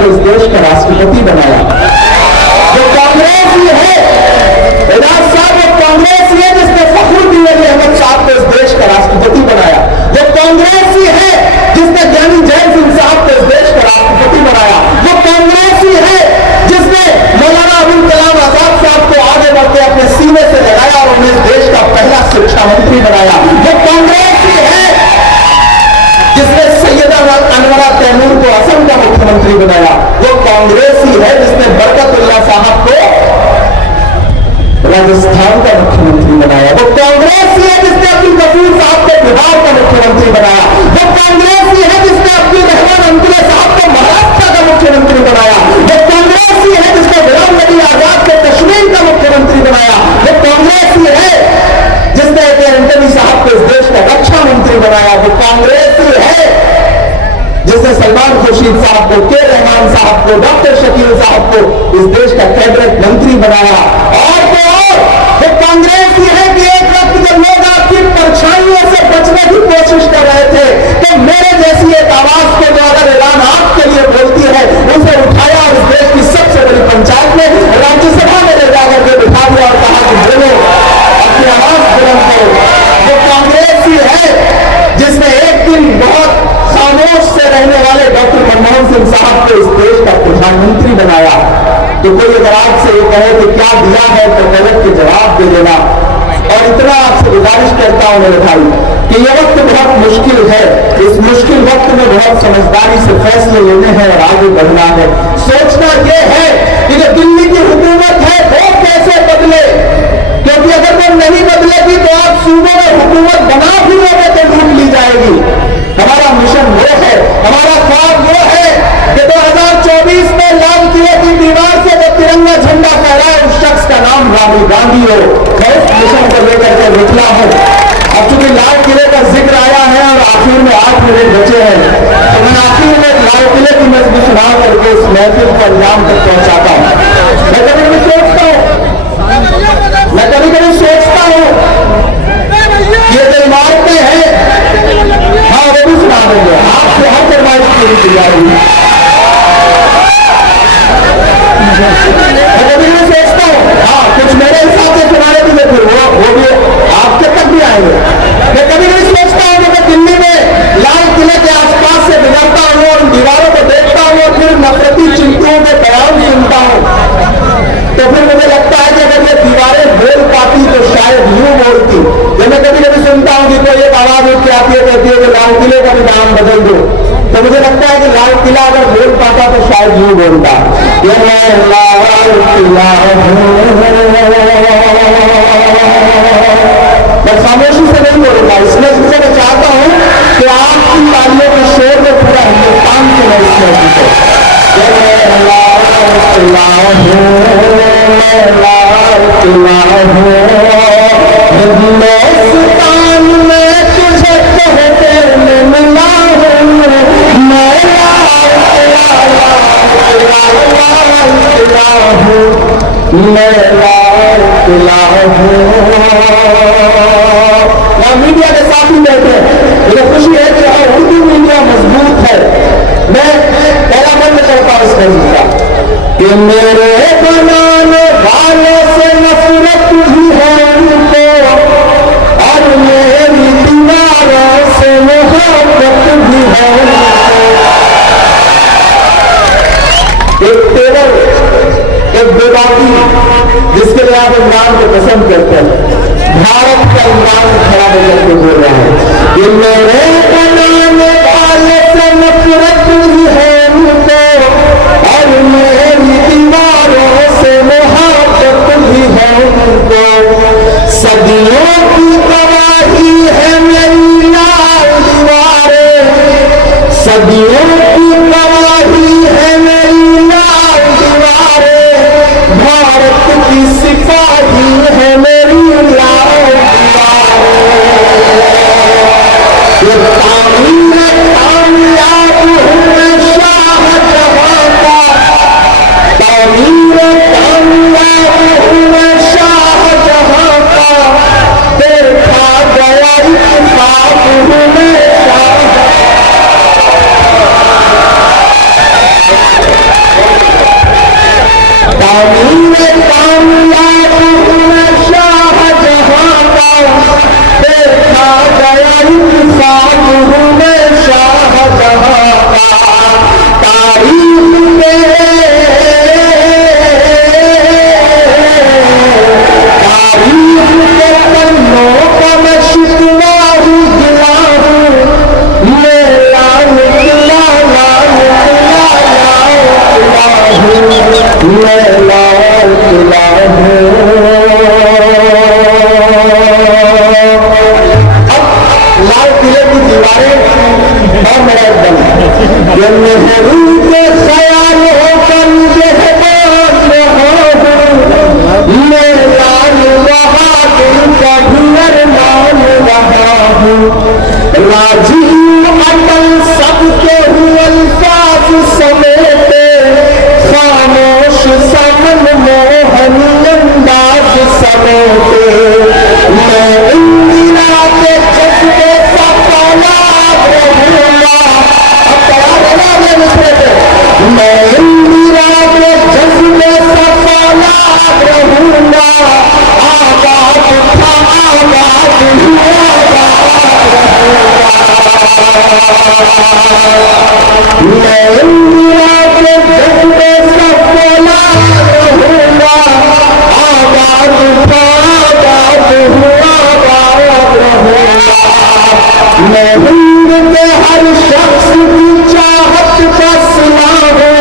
को इस देश का राष्ट्रपति बनाया। जो कांग्रेस ही है, एजाज साहब, वो कांग्रेस ही है जिसने फखरुद्दीन अली अहमद साहब को इस देश का राष्ट्रपति बनाया। जो कांग्रेस ही है जिसने ज्ञानी जैन सिंह साहब को इस देश का राष्ट्रपति बनाया। वो कांग्रेस ही है जिसने मौलाना अबुल कलाम आजाद साहब को आगे बढ़ते अपने सीने से लगाया और उन्हें इस देश का पहला शिक्षा मंत्री बनाया। वो कांग्रेस ही है जिसने सैयदा अनवरा तैमूर को असम का मुख्यमंत्री बनाया। वो कांग्रेस ही है जिसने बरकतुल्लाह साहब को राजस्थान का मुख्यमंत्री बनाया। वो कांग्रेस ही है जिसने अब्दुल गफूर साहब को बिहार का मुख्यमंत्री बनाया। वो कांग्रेस ही है जिसने अब्दुल रहमान अंकुले साहब को महाराष्ट्र का मुख्यमंत्री बनाया। वो कांग्रेस ही है जिसने गुलाम नबी आजाद को कश्मीर का मुख्यमंत्री बनाया। वो कांग्रेस ही है जिसने एंटनी साहब को इस देश का रक्षा मंत्री बनाया। वो कांग्रेस ही है जिसने सलमान खुर्शीद साहब को, के रहमान साहब को, डॉक्टर शकील साहब को इस देश का कैबिनेट मंत्री बनाया। और तो और वो कांग्रेस ही है कि एक वक्त जब लोग आपकी परछाइयों से बचने की कोशिश कर रहे थे तो मेरे जैसी एक आवाज को जो अगर ऐलान आपके लिए बोलती है उसे उठाया और इस देश की सबसे बड़ी पंचायत में राज्यसभा में ले जाकर के बिठा दिया और कहा कि बोलो, अपनी आवाज बुलंद करो। वो कांग्रेस ही है जिसने एक दिन बहुत खामोश से रहने वाले डॉक्टर मनमोहन सिंह साहब को इस देश का प्रधानमंत्री बनाया। तो कोई अगर आपसे ये कहे कि क्या दिया है तो गलत के जवाब दे देना। और इतना आपसे गुजारिश करता हूं मेरे भाई कि यह वक्त बहुत मुश्किल है। इस मुश्किल वक्त में बहुत समझदारी से फैसले लेने हैं और आगे बढ़ना है। सोचना यह है कि जो दिल्ली की हुकूमत है वो कैसे बदले, क्योंकि अगर वो नहीं बदलेगी तो आप सूबों में हुकूमत बना भी लोगे तो लूट ली जाएगी। हमारा मिशन वो है, हमारा ख्वाब वो है कि 2024 में लाल किले की दीवार से जो तिरंगा झंडा फहराए उस शख्स का नाम राहुल गांधी हो। मैं इस मिशन को लेकर के निकला हूं। अब चूंकि लाल किले का जिक्र आया है और आखिर में 8 मिनट बचे हैं तो मैं आखिर में लाल किले की मजबूत सुना करके इस महफिल को अंजाम तक पहुंचाता हूं। मैं कभी कभी सोचता हूं ये जो इमारतें हैं, हाँ वो भी सुना देंगे आपसे, हर फरमाइश पूरी की जाएगी। मैं कभी भी सोचता हूँ, हाँ कुछ मेरे हिसाब से सुनाने भी देखो वो भी आपके तक भी आएंगे। मैं कभी भी सोचता हूँ कि मैं दिल्ली में लाल किले के आसपास से गुजरता हूँ और दीवारों को देखता हूँ और फिर नफरती चिंताओं के बयान सुनता हूँ तो फिर मुझे लगता है कि अगर ये दीवारें बोल पाती तो शायद यूं बोलती। जब मैं कभी कभी सुनता हूं कि कोई एक आवाज उठ के आती है, कहती है कि लाल किले का भी नाम बदल दो, तो मुझे लगता है कि लाल किला अगर बोल पाता तो शायद यूं बोलता, ये लाल किला मैं खामोशी से नहीं बोलूंगा। इसलिए मैं चाहता हूं कि आपकी तालियों के शोर में पूरा हिंदुस्तान के मैं इसमें हिंदुस्तान में तुझे कहते मिला हूँ मैं, मीडिया के साथ ही बैठे मुझे खुशी है कि यहाँ उर्दू मीडिया मजबूत है। मैं पहला मन में करता हूँ इस मस्जिद का कि मेरे बनाने वालों से नफरत ही है उनको और मेरी दीवारों से मोहब्बत भी है उनको। एक टेबल, एक बेबाकी जिसके लिए आप इमरान को पसंद करते हैं, भारत का इमरान खड़ा होकर के बोल रहा है कि मेरे बनाने वाले से नफरत ही है उनको और मेरी दीवारों से मोहब्बत भी है उनको। सदियों की गवाही है मेरी लाल दीवारें, सदियों की गवाही है मेरी लाल दीवारें, भारत की सिपाही है मेरी लाल दीवारें। ये तामीर आमीर कामयाब शाहजहां का देखा गया इंसाफ में शाहजहां का। तारीख के पन्नों का मैं शिकवा हूँ गिला हूँ, मैं लाल किला लाल किला लाल किला हूँ, मैं लाल किला हूँ। अब लाल किले की दीवारें और मेरा एकदम नेहरू के ख्याल होकर मैं लाल बहादुर का भुवर मान रहा हूँ। राजीव अटल सबके हुए अल्फाज समेटे, खामोश समन मोहनी अंदाज समेटे। मैं इंदिरा के जज्बे का तालाब रहूंगा, मैं इंदिरा के जज्बे का तालाब रहूंगा। आबाद था आबाद हुआ मैं इंदिरा के जज्बे का तालाब रहूंगा। आबाद था आबाद हुआ रहूंगा। मैं हिंद के हर शख्स की चाहत का सिला हूँ,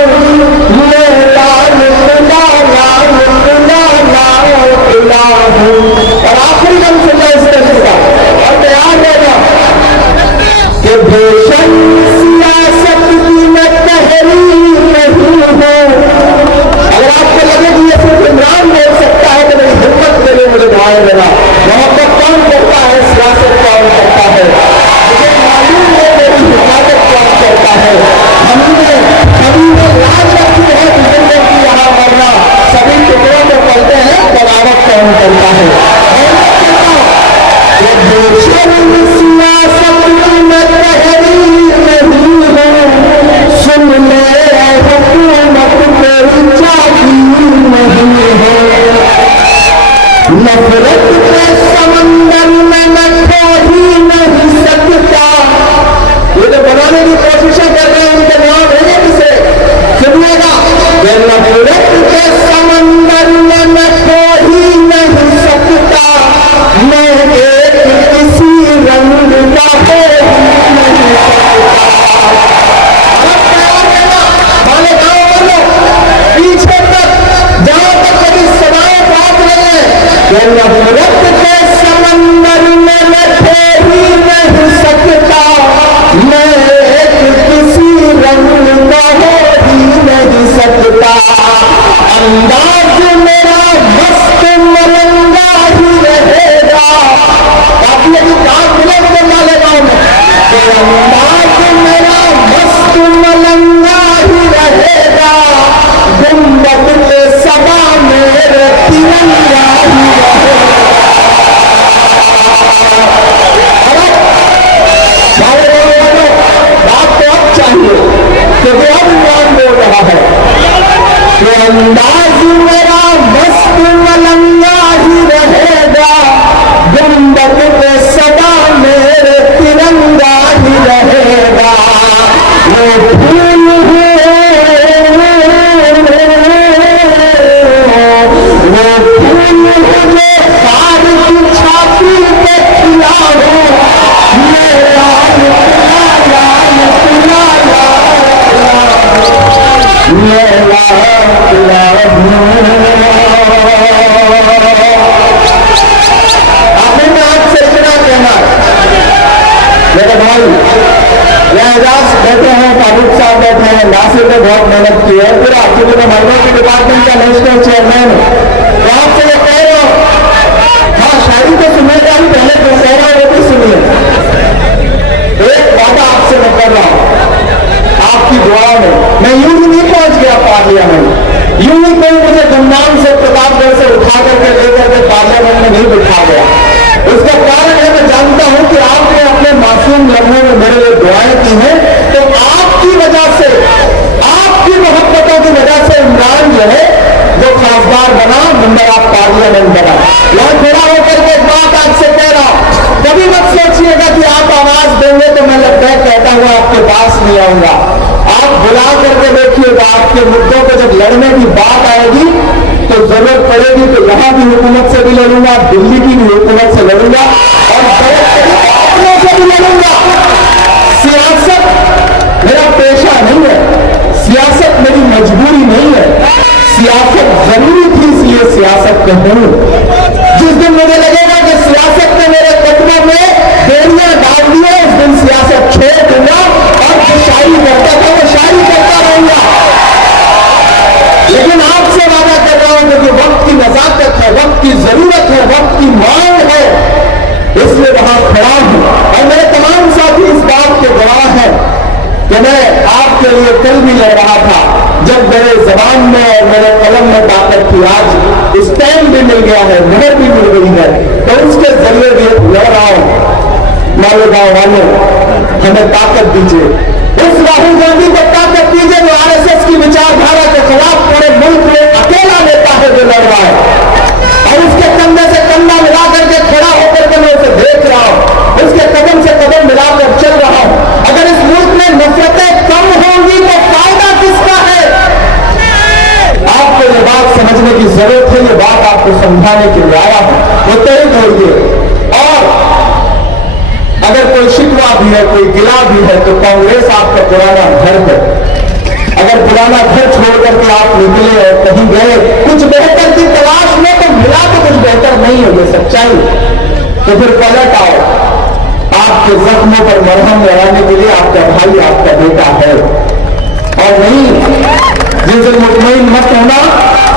मैं लाल किला लाल किला लाल किला हूँ। और आखिरी गम सुनना इस तरह का और तैयार रहेगा कि भूषण सियासत की मैं तहरीर नहीं हूँ। अगर आपको लगे कि ये सिर्फ इमरान बोल सकता है तो मेरी हिम्मत के लिए मुझे दुआएं देना। मोहब्बत कौन करता है, सियासत कौन करता है, मुझे मालूम है मेरी हिफाजत कौन करता है। हमने सभी ने लाज रखी है जिंदगी की यहाँ वरना सभी टुकड़ों में पलते हैं, बगावत कौन करता है। सियासत की मैं तहरीर नहीं हूँ, सुन ले हुकूमत मेरी जागीर नहीं है। नफरत के समंदर में मैं खो ही नहीं सकता। ये जो बनाने की कोशिशें कर रहे हैं उनके नाम है किसे सुनिएगा। नफरत के समंदर में मैं खो ही नहीं सकता, मैं एक किसी रंग का हो ही नहीं सकता। वाले गाँव वालों पीछे तक जहां तक कभी सवाएं बात नहीं है। नफरत के समंदर में मैं खो ही नहीं सकता, मैं एक किसी रंग का हो ही नहीं सकता। अंदाज मेरा मस्त मलंगा ही रहेगा। काफी अभी काम मिले मुझे माले गाँव में तो अंदाज मेरा मस्त मलंगा ही रहेगा। गुंबद के सभा मेरे तिरंगा ही रहेगा। बात तो अब चाहिए क्योंकि अब इमरान बोल रहा है कि अंदाज मेरा मस्त मलंगा ही रहेगा। गुंबद पे सदा मेरे तिरंगा ही रहेगा। वो फूल मुझे खाद की छाती पे खिला हो, मैं लाल किला लाल किला मैं लाल किला आपने मैं आपसे इतना कहना मेरे भाई, एजाज बैठे हैं, फारूक साहब बैठे हैं, नासिर ने बहुत मेहनत की है, पूरा चूंकि माइनॉरिटी डिपार्टमेंट का नेशनल चेयरमैन है। आपसे मैं कह रहा हूँ, हाँ शायरी तो सुनेगा ही, पहले दशहरा वो भी सुनिए। एक वादा आपसे मैं कर रहा हूँ आपकी दुआ में, मैं यूं ही नहीं पहुंच गया पार्लियामेंट, यूं ही कोई मुझे धूमधाम से प्रतापगढ़ से उठा करके लेकर के पार्लियामेंट में नहीं बिठा गया। उसका कारण है मैं जानता हूं कि आपने अपने मासूम लम्हों में मेरे लिए दुआएं की हैं, तो आपकी वजह से, आपकी मोहब्बतों की वजह से इमरान जो है, जो मुद्दों को जब लड़ने की बात आएगी तो जरूरत पड़ेगी तो यहां की हुकूमत से भी लड़ूंगा, दिल्ली की भी हुकूमत से लड़ूंगा और अपनों से भी लड़ूंगा। सियासत मेरा पेशा नहीं है, सियासत मेरी मजबूरी नहीं है, सियासत जरूरी थी इसलिए सियासत में हूं। जिस दिन मुझे लगेगा कि सियासत ने मेरे कदमों में बेड़ियां डाल दी है, उस दिन सियासत छोड़ दूंगा और जो शायरी करता था वो शायरी करता रहूंगा। लेकिन आपसे वादा कर रहा हूं क्योंकि वक्त की नजाकत है, वक्त की जरूरत है, वक्त की मांग है, इसलिए वहां खड़ा हूं। और मेरे तमाम साथी इस बात के गवाह हैं कि मैं आपके लिए कल भी लड़ रहा था जब मेरे जबान में और मेरे कलम में ताकत थी। आज स्टैंड भी मिल गया है, मुहर भी मिल गई है, तो उसके जरिए भी लड़ रहा हूं। मालेगांव वालों, हमें ताकत दीजिए, उस राहुल गांधी को ताकत दीजिए जो आरएसएस की विचारधारा के खिलाफ पूरे मुल्क में अकेला नेता है जो लड़ रहा है। और उसके कंधे से कंधा मिलाकर के खड़ा होकर के मैं उसे देख रहा हूं, उसके कदम से कदम मिलाकर चल रहा हूं। अगर इस मुल्क में नफरतें कम होंगी तो फायदा किसका है? आपको ये बात समझने की जरूरत है, ये बात आपको समझाने के लिए आया हूं, वो तय करिए। और अगर कोई शिकवा भी है, कोई गिला भी है तो कांग्रेस आपका पुराना घर है। अगर पुराना घर छोड़ करके आप निकले और कहीं गए कुछ बेहतर की तलाश में तो मिला तो कुछ बेहतर नहीं है, ये सच्चाई, तो फिर पलट आओ। आपके जख्मों पर मरहम लगाने के लिए आपका भाई, आपका बेटा है। और नहीं, जिस दिन मुतमईन मत होना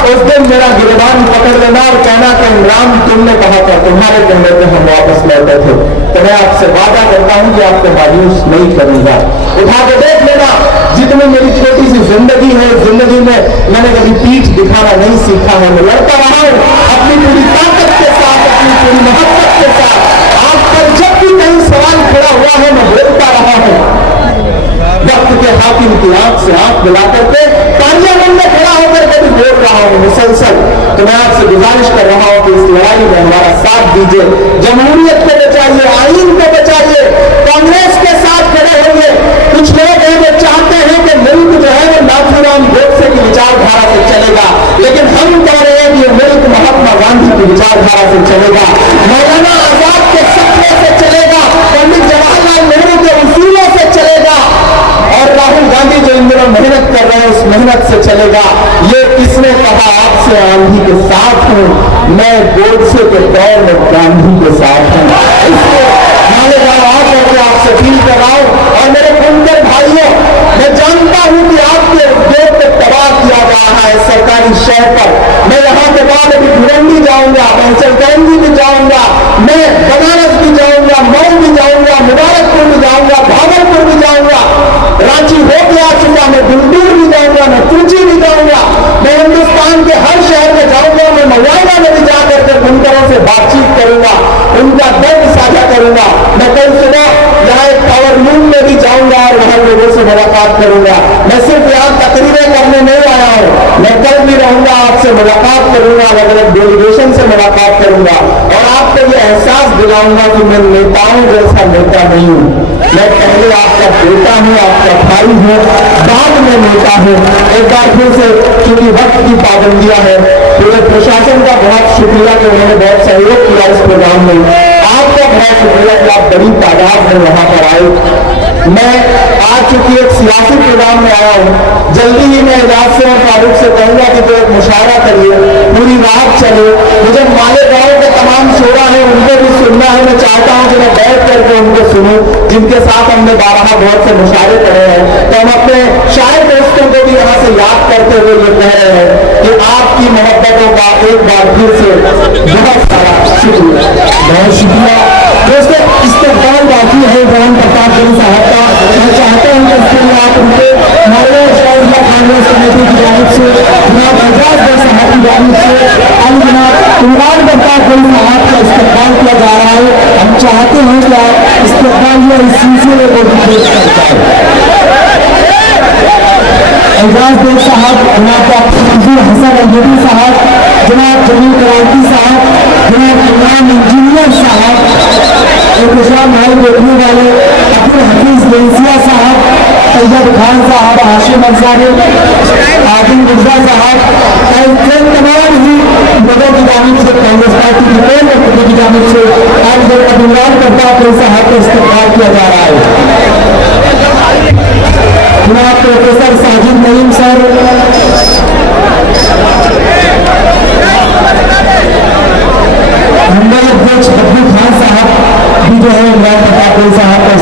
उस दिन मेरा गिरबान पकड़ लेना और कहना कि इमरान तुमने कहा था, तुम्हारे कहने पे हम वापस लौटे थे। तो मैं आपसे वादा करता हूं कि आपको मायूस नहीं करूंगा। उठा के देख लेना, जितनी मेरी छोटी सी जिंदगी है, जिंदगी में मैंने कभी पीठ दिखाना नहीं सीखा है। मैं लड़ता रहा हूं अपनी पूरी ताकत के साथ, अपनी पूरी मोहब्बत के साथ। आप पर जब भी कहीं सवाल खड़ा हुआ है मैं बोलता रहा हूं। वक्त के हाकिम की आंख से आंख मिला करके पार्लियामेंट में खड़ा होकर के भी बोल रहा हूं मुसलसल। तो मैं आपसे गुजारिश कर रहा हूं कि इस लड़ाई में हमारा साथ दीजिए, जमहूरियत को बचाइए, आईन को बचाइए, कांग्रेस के साथ खड़े होंगे। कुछ लोग हैं जो चाहते हैं कि मुल्क जो है वो नाथूराम गोडसे की विचारधारा से चलेगा, लेकिन हम कह रहे हैं कि ये मुल्क महात्मा गांधी की विचारधारा से चलेगा, मौलाना आजाद के सपने से चलेगा, पंडित जवाहरलाल नेहरू के उसूलों से चलेगा। और राहुल गांधी जो इन दिनों मेहनत कर रहे हैं उस मेहनत से चलेगा। ये किसने कहा आपसे आंधी के साथ हूं? मैं गोडसे के दौर में गांधी के साथ हूं। इसलिए मालेगांव आकर के आपसे अपील कर रहा हूं। और मेरे बुनकर भाइयों, मैं जानता हूं कि आपके उद्योग को तबाह किया जा रहा है सरकारी शहर पर। मैं यहां के बाद अभी भिवंडी जाऊंगा, बहसलगंज भी जाऊंगा, मैं बनारस भी जाऊंगा, मऊ भी जाऊंगा, मुबारकपुर भी जाऊंगा, भागलपुर भी जाऊंगा, रांची हो गया चुका, मैं गुंटूर भी जाऊंगा, मैं कोची भी जाऊंगा, मैं हिंदुस्तान के हर शहर में जाऊंगा, मैं मवाना में भी जाकर के बुनकरों से बातचीत करूंगा, उनका दर्द साझा करूंगा। मैं कल सुबह यहाँ एक पावर लूम में भी जाऊंगा और वहां लोगों से मुलाकात करूंगा। मैं सिर्फ यहाँ तकरीरें करने नहीं आया हूँ, मैं कल भी रहूंगा, आपसे मुलाकात करूंगा, अलग अलग डेलीगेशन से मुलाकात करूंगा और आपको ये एहसास दिलाऊंगा कि मैं नेताओं जैसा नेता नहीं हूँ। मैं पहले आपका बेटा हूं, आपका भाई हूं, बाद में नेता हूं। एक बार फिर से चूंकि वक्त की पाबंदियां हैं, पूरे प्रशासन का बहुत शुक्रिया कि उन्होंने बहुत सहयोग किया इस प्रोग्राम में। आपका बहुत शुक्रिया कि आप बड़ी तादाद में वहां पर आए। मैं आज चूंकि एक सियासी प्रोग्राम में आया हूं, जल्दी ही मैं इजाज से और फारूक से कहूंगा कि तो एक मुशावरा करिए, पूरी रात चले। मुझे मालेगांव के तमाम शोरा है उनको भी सुनना है। मैं चाहता हूं कि मैं बैठ करके उनको सुनूं जिनके साथ हमने 12 बहुत से मुशावरे करे हैं। तो हम अपने शायर दोस्तों को भी यहाँ से याद करते हुए ये कह रहे हैं कि आपकी मोहब्बतों का एक बार फिर से बहुत सारा शुक्रिया, बहुत शुक्रिया। दोस्तों, इस्तेमाल बाकी है इमरान प्रताप सिंह साहब का। मैं चाहता हूँ कि इसके लिए आप उनके कांग्रेस कमेटी की जानिब से, जनाब एजाज भाई साहब की जानिब से और जनाब इमरान प्रताप सिंह साहब का इस्तेमाल किया जा रहा है। हम चाहते हैं कि आप इस्तेमाल या इस सिलसिले को भी पेश कर जाए। एजाज भाई साहब, जनाब डॉक्टर मंजूर हसन अंजूरी साहब, जनाब जमील कराची साहब, जनाब इमरान इंजीनियर साहब, इंतजाम भाई देखने वाले अब्दुल हफीज लेंसिया साहब, तैयब खान साहब, हाशिम अंसारी, आदिल मिर्जा साहब और तमाम ही लोगों की जानिब से कांग्रेस पार्टी की कोर कमेटी की जानिब से आज जब अब्दुल्लाह करतापुर साहब का इस्तेमाल किया जा रहा है। प्रोफेसर साजिद नईम सर, मंडल अध्यक्ष अब्दुल खान साहब भी जो है इमरान करतापुर साहब का